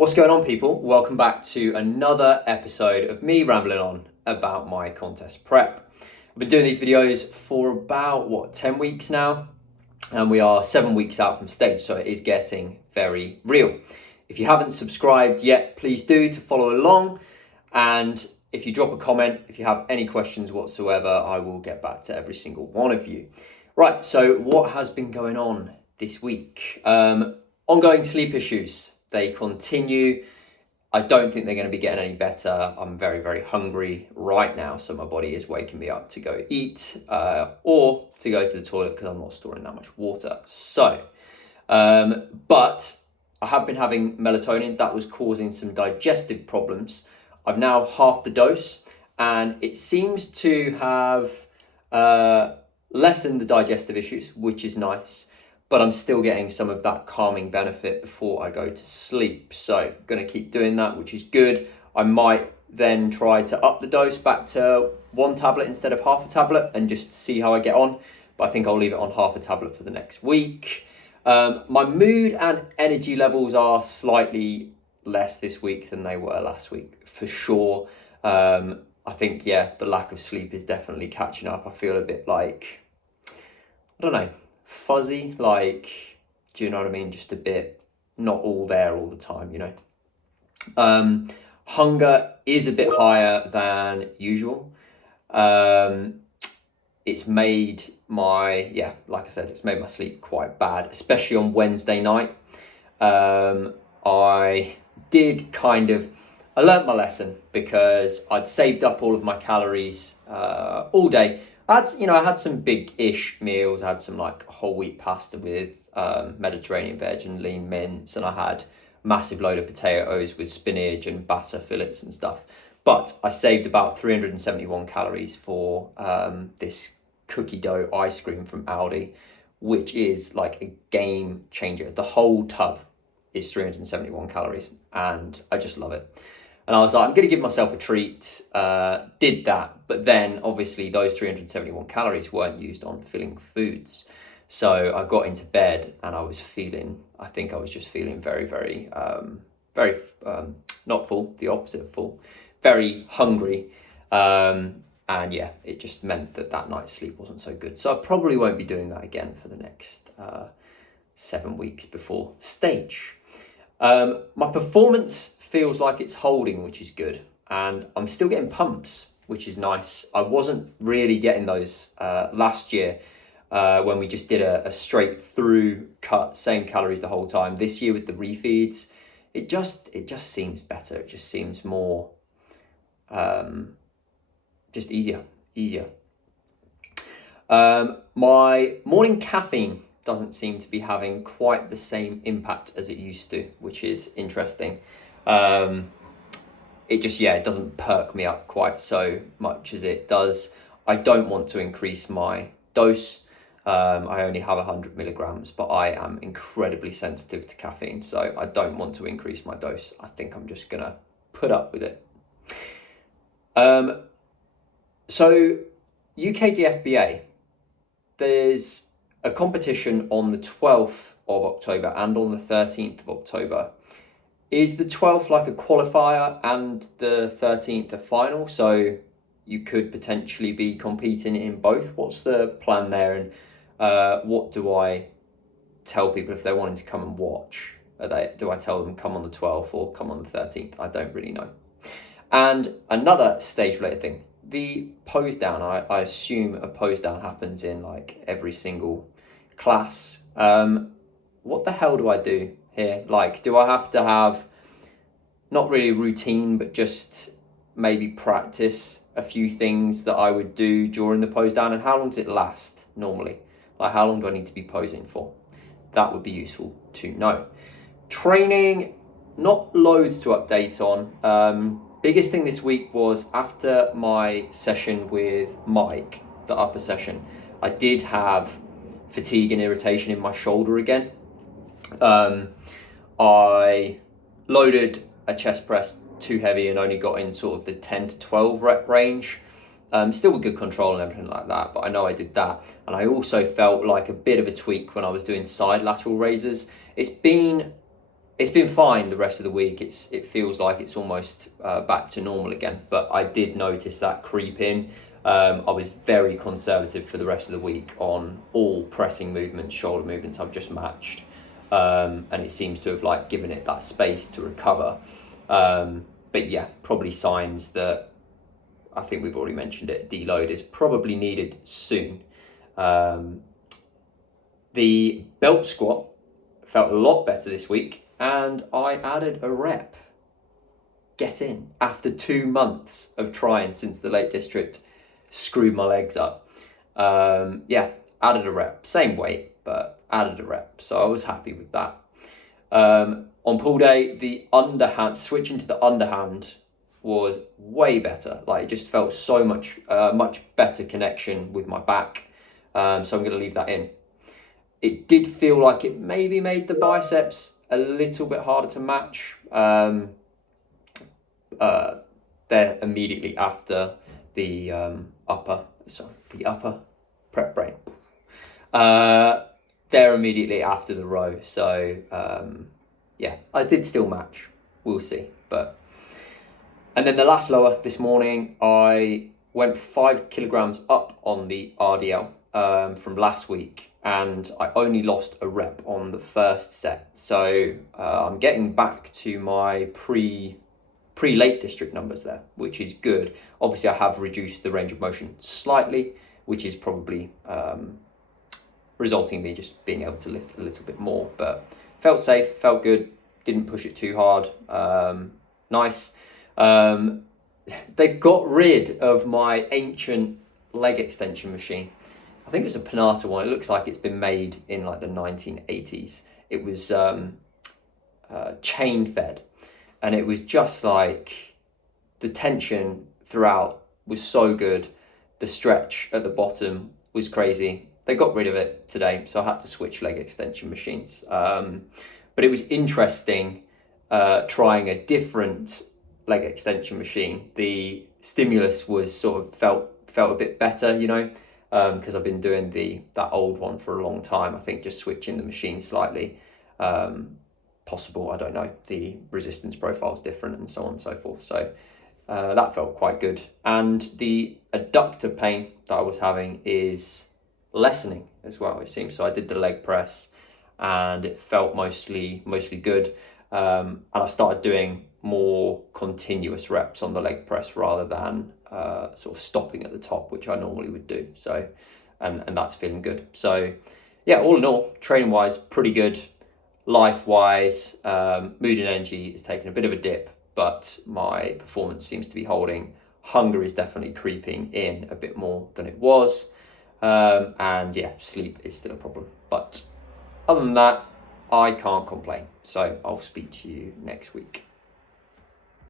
What's going on, people? Welcome back to another episode of me rambling on about my contest prep. I've been doing these videos for about 10 weeks now, and we are 7 weeks out from stage, so it is getting very real. If you haven't subscribed yet, please do to follow along, and if you drop a comment, if you have any questions whatsoever, I will get back to every single one of you. Right, so what has been going on this week? Ongoing sleep issues. They continue. I don't think they're going to be getting any better. I'm very, very hungry right now, so my body is waking me up to go eat or to go to the toilet because I'm not storing that much water. So, but I have been having melatonin that was causing some digestive problems. I've now halved the dose, and it seems to have lessened the digestive issues, which is nice. But I'm still getting some of that calming benefit before I go to sleep. So I'm going to keep doing that, which is good. I might then try to up the dose back to 1 tablet instead of half a tablet and just see how I get on. But I think I'll leave it on half a tablet for the next week. My mood and energy levels are slightly less this week than they were last week, for sure. I think, the lack of sleep is definitely catching up. I feel a bit like, I don't know, fuzzy, like, do you know what I mean? Just a bit not all there all the time, you know. Hunger is a bit higher than usual. It's made like I said, it's made my sleep quite bad, especially on Wednesday night. I learnt my lesson because I'd saved up all of my calories all day. I had some big-ish meals. I had some like whole wheat pasta with Mediterranean veg and lean mince, and I had a massive load of potatoes with spinach and batter fillets and stuff. But I saved about 371 calories for this cookie dough ice cream from Aldi, which is like a game changer. The whole tub is 371 calories, and I just love it. And I was like, I'm going to give myself a treat. Did that. But then, obviously, those 371 calories weren't used on filling foods. So I got into bed and I was just feeling very, very, not full, the opposite of full, very hungry. And it just meant that night's sleep wasn't so good. So I probably won't be doing that again for the next 7 weeks before stage. My performance feels like it's holding, which is good, and I'm still getting pumps, which is nice. I wasn't really getting those last year when we just did a straight through cut, same calories the whole time. This year with the refeeds, it just seems better. It just seems more just easier. My morning caffeine doesn't seem to be having quite the same impact as it used to, which is interesting. It doesn't perk me up quite so much as it does. I don't want to increase my dose. I only have 100 milligrams, but I am incredibly sensitive to caffeine, so I don't want to increase my dose. I think I'm just gonna put up with it. So UKDFBA, there's a competition on the 12th of October and on the 13th of October. Is the 12th like a qualifier and the 13th a final? So you could potentially be competing in both. What's the plan there? And what do I tell people if they're wanting to come and watch? Do I tell them come on the 12th or come on the 13th? I don't really know. And another stage related thing, the pose down. I assume a pose down happens in like every single class. What the hell do I do here? Like, do I have to have not really routine, but just maybe practice a few things that I would do during the pose down? And how long does it last normally? Like, how long do I need to be posing for? That would be useful to know. Training, not loads to update on. Biggest thing this week was after my session with Mike, the upper session, I did have fatigue and irritation in my shoulder again. I loaded a chest press too heavy and only got in sort of the 10 to 12 rep range. Still with good control and everything like that, but I know I did that. And I also felt like a bit of a tweak when I was doing side lateral raises. It's been it's been fine the rest of the week. It feels like it's almost back to normal again. But I did notice that creep in. I was very conservative for the rest of the week on all pressing movements, shoulder movements. I've just matched, and it seems to have like given it that space to recover. But yeah, probably signs that I think we've already mentioned it. Deload is probably needed soon. The belt squat felt a lot better this week, and I added a rep. Get in. After 2 months of trying since the Lake District screwed my legs up. Yeah, added a rep. Same weight, but added a rep. So I was happy with that. On pull day, the underhand, switching to the underhand was way better. Like, it just felt so much better connection with my back. So I'm going to leave that in. It did feel like it maybe made the biceps a little bit harder to match. They're immediately after the upper prep brain. They're immediately after the row. So yeah, I did still match. We'll see. And then the last lower this morning, I went 5 kilograms up on the RDL from last week, and I only lost a rep on the first set. So I'm getting back to my pre-Lake District numbers there, which is good. Obviously, I have reduced the range of motion slightly, which is probably resulting in me just being able to lift a little bit more. But felt safe, felt good, didn't push it too hard. Nice. They got rid of my ancient leg extension machine. I think it was a Panata one. It looks like it's been made in like the 1980s. It was chain fed, and it was just like the tension throughout was so good. The stretch at the bottom was crazy. They got rid of it today, so I had to switch leg extension machines. But it was interesting trying a different leg extension machine. The stimulus was sort of felt a bit better, you know, because I've been doing that old one for a long time. I think just switching the machine slightly possible. I don't know. The resistance profile is different and so on and so forth. So that felt quite good. And the adductor pain that I was having is lessening as well, it seems. So I did the leg press and it felt mostly good. And I've started doing more continuous reps on the leg press rather than sort of stopping at the top, which I normally would do. So, and that's feeling good. So yeah, all in all, training wise, pretty good. Life wise, mood and energy is taking a bit of a dip, but my performance seems to be holding. Hunger is definitely creeping in a bit more than it was. And yeah, sleep is still a problem. But other than that, I can't complain. So I'll speak to you next week.